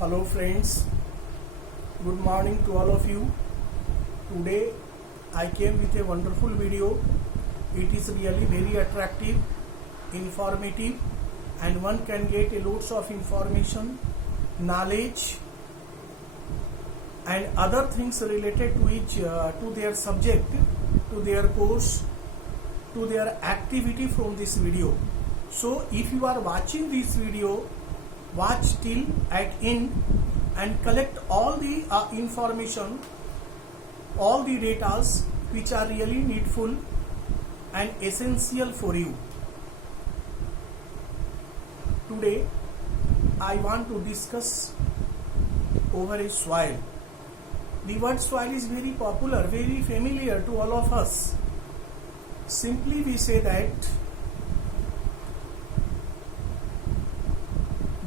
Hello friends, good morning to all of you. Today I came with a wonderful video. It is really very attractive, informative, and one can get a loads of information, knowledge and other things related to to their subject, to their course, to their activity from this video. So if you are watching this video, watch till at end and collect all the information, all the data which are really needful and essential for you. Today I want to discuss over a soil. The word soil is very popular, very familiar to all of us. Simply we say that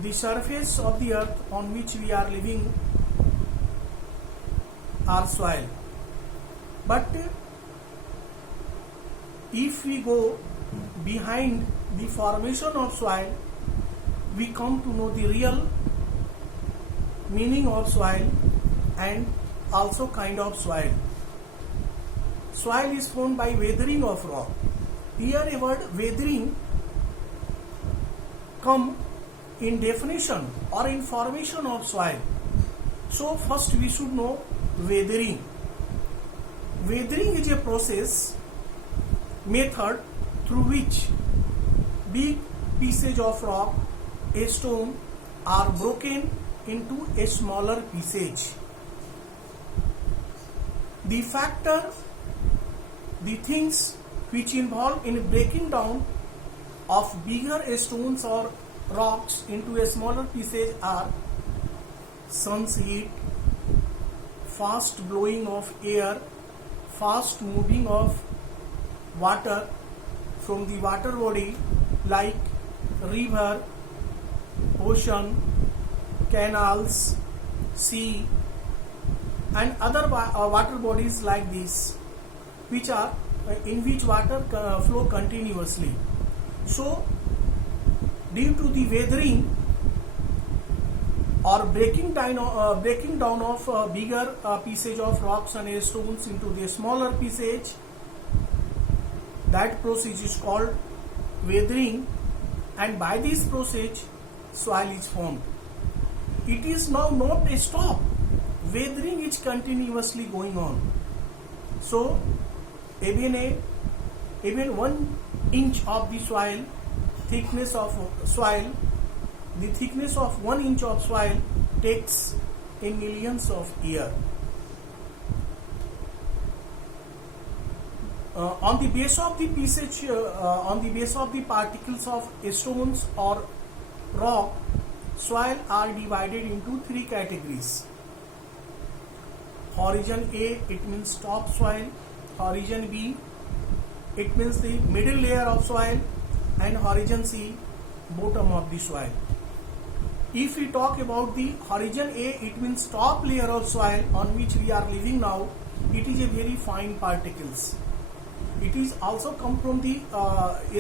the surface of the earth on which we are living are soil. But if we go behind the formation of soil, we come to know the real meaning of soil and also kind of soil. Soil is formed by weathering of rock. Here a word weathering come in definition or in formation of soil. So first we should know weathering. Weathering is a process, method through which big pieces of rock, a stone are broken into a smaller piecage. The factor, the things which involve in breaking down of bigger stones or rocks into a smaller pieces are sun's heat, fast blowing of air, fast moving of water from the water body like river, ocean, canals, sea and other water bodies like this, which are in which water flow continuously. So due to the weathering or breaking down of bigger pieces of rocks and stones into the smaller pieces, that process is called weathering, and by this process soil is formed. It is now not a stop. Weathering is continuously going on. So even 1 inch of the soil, thickness of soil, the thickness of 1 inch of soil takes in millions of years. On the base of the pieces, on the base of the particles of stones or rock, soil are divided into 3 categories. Horizon A, it means top soil. Horizon B, it means the middle layer of soil, and horizon C, bottom of the soil. If we talk about the horizon A, it means top layer of soil on which we are living now. It is a very fine particles. It is also come from the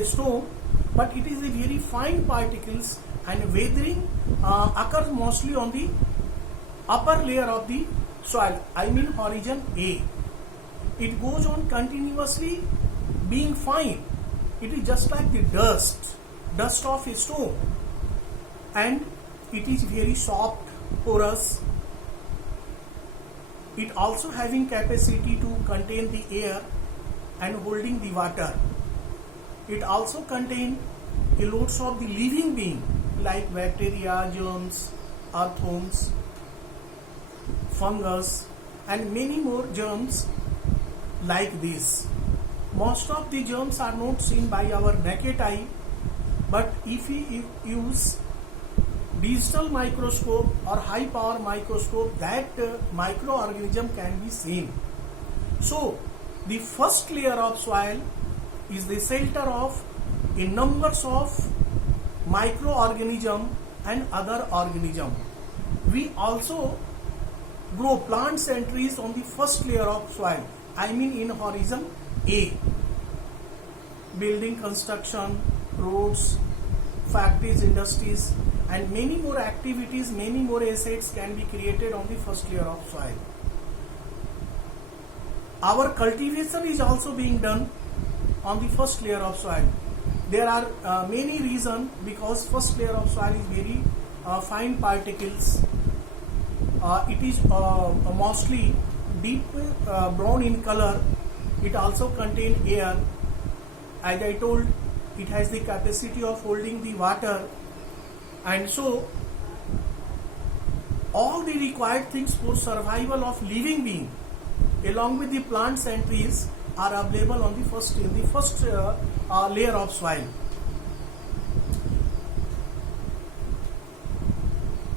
stone, but it is a very fine particles, and weathering occurs mostly on the upper layer of the soil, I mean horizon A. It goes on continuously being fine. It is just like the dust of a stone, and it is very soft, porous. It also having capacity to contain the air and holding the water. It also contain a loads of the living being like bacteria, germs, earthworms, fungus and many more germs like this. Most of the germs are not seen by our naked eye, but if we use digital microscope or high power microscope, that microorganism can be seen. So the first layer of soil is the shelter of a numbers of microorganism and other organism. We also grow plants and trees on the first layer of soil, I mean in horizon A. Building construction, roads, factories, industries and many more activities, many more assets can be created on the first layer of soil. Our cultivation is also being done on the first layer of soil. There are many reasons, because first layer of soil is very fine particles. It is mostly deep brown in color. It also contains air. As I told, it has the capacity of holding the water, and so all the required things for survival of living being along with the plants and trees are available on the first layer of soil.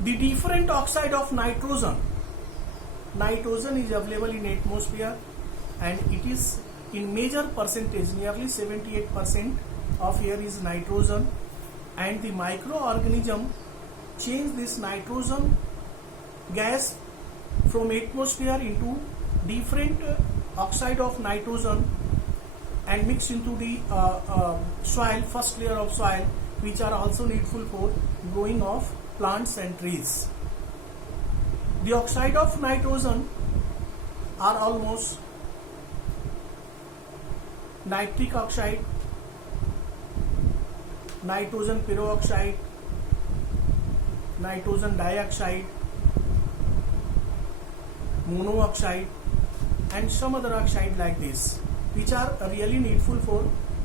The different oxide of nitrogen is available in atmosphere, and it is in major percentage, nearly 78% of air is nitrogen, and the microorganism change this nitrogen gas from atmosphere into different oxide of nitrogen and mix into the soil, first layer of soil, which are also needful for growing of plants and trees. The oxide of nitrogen are almost nitric oxide, nitrogen peroxide, nitrogen dioxide, monoxide, and some other oxide like this, which are really needful for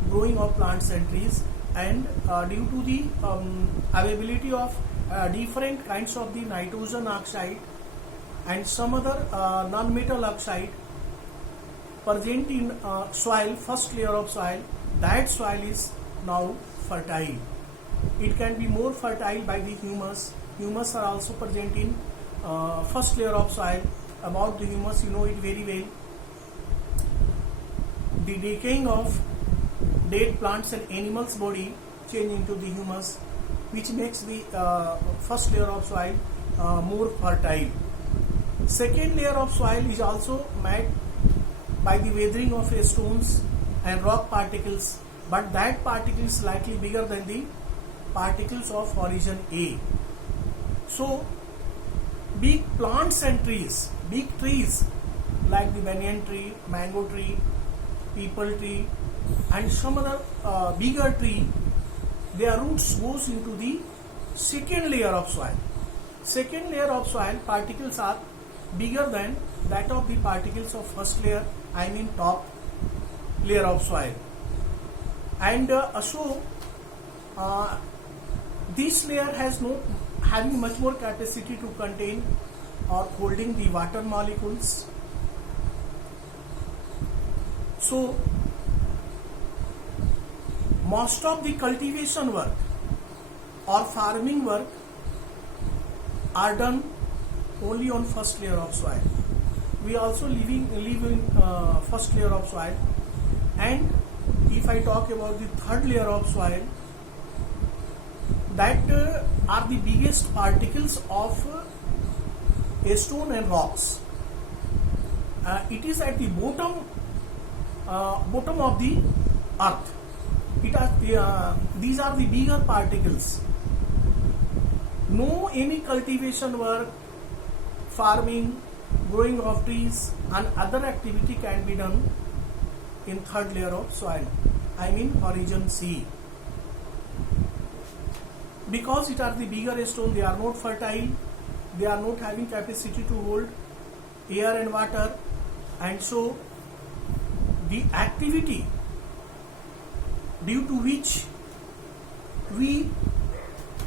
growing of plants and trees, and due to the availability of different kinds of the nitrogen oxide and some other non-metal oxide present in soil, first layer of soil, that soil is now fertile. It can be more fertile by the humus. Humus are also present in first layer of soil. About the humus, you know it very well. The decaying of dead plants and animals' body change into the humus, which makes the first layer of soil more fertile. Second layer of soil is also made by the weathering of stones and rock particles, but that particle is slightly bigger than the particles of origin A. So, big plants and trees, big trees like the banyan tree, mango tree, peepal tree, and some other bigger tree, their roots goes into the second layer of soil. Second layer of soil particles are bigger than that of the particles of first layer, I mean top layer of soil. And so this layer has having much more capacity to contain or holding the water molecules. So most of the cultivation work or farming work are done only on first layer of soil. We also live in first layer of soil, and if I talk about the third layer of soil, that are the biggest particles of stone and rocks. It is at the bottom of the earth. These are the bigger particles. No any cultivation work, farming, growing of trees, and other activity can be done in third layer of soil, I mean origin C. Because it are the bigger stone, they are not fertile, they are not having capacity to hold air and water, and so the activity due to which we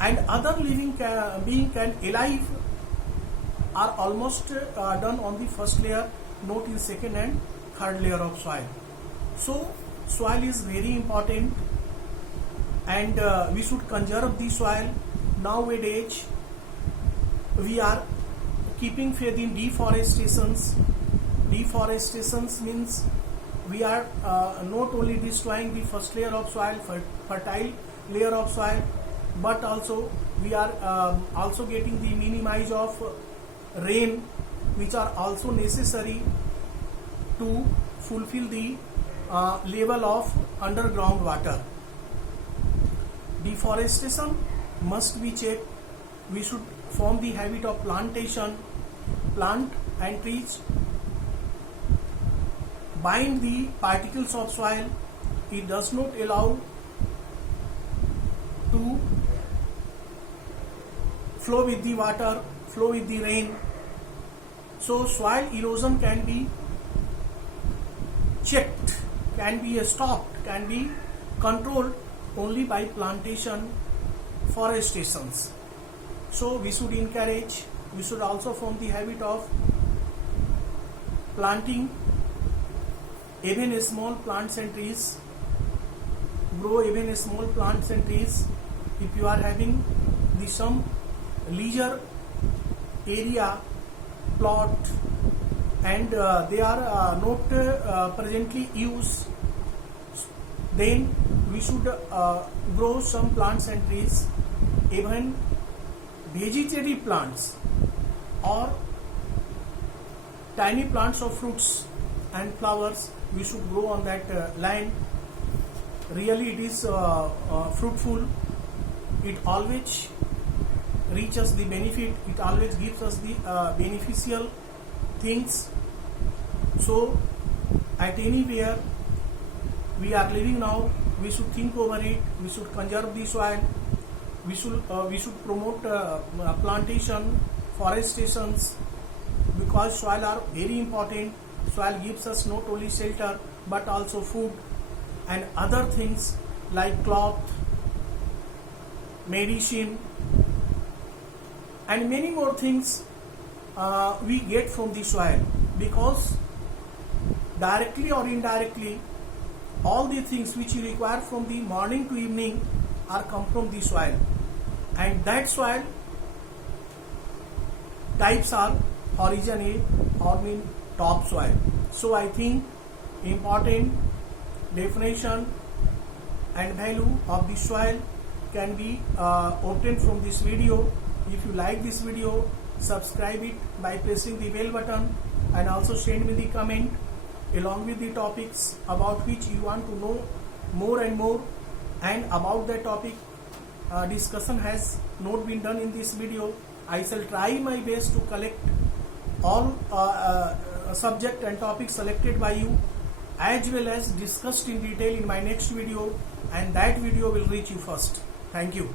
and other living being can alive are almost done on the first layer, not in second and third layer of soil. So soil is very important, and we should conserve the soil. Nowadays we are keeping faith in deforestations. Deforestations means we are not only destroying the first layer of soil, fertile layer of soil, but also we are also getting the minimize of rain, which are also necessary to fulfill the level of underground water. Deforestation must be checked, we should form the habit of plantation, plant and trees, bind the particles of soil. It does not allow to flow with the water, flow with the rain. So soil erosion can be checked, can be stopped, can be controlled only by plantation, forestations. So we should encourage, we should also form the habit of planting even small plants and trees, grow even small plants and trees. If you are having some leisure area plot and they are not presently used, then we should grow some plants and trees, even vegetative plants or tiny plants of fruits and flowers. We should grow on that land. Really it is fruitful. It always reaches the benefit. It always gives us the beneficial things. So at anywhere we are living now, we should think over it. We should conserve the soil. We should promote plantation, forestations, because soil are very important. Soil gives us not only shelter but also food and other things like cloth, medicine, and many more things we get from the soil, because directly or indirectly all the things which you require from the morning to evening are come from the soil, and that soil types are horizon A or mean topsoil. So I think important definition and value of the soil can be obtained from this video. If you like this video, subscribe it by pressing the bell button, and also send me the comment along with the topics about which you want to know more and more, and about that topic discussion has not been done in this video. I shall try my best to collect all subject and topics selected by you, as well as discussed in detail in my next video, and that video will reach you first. Thank you.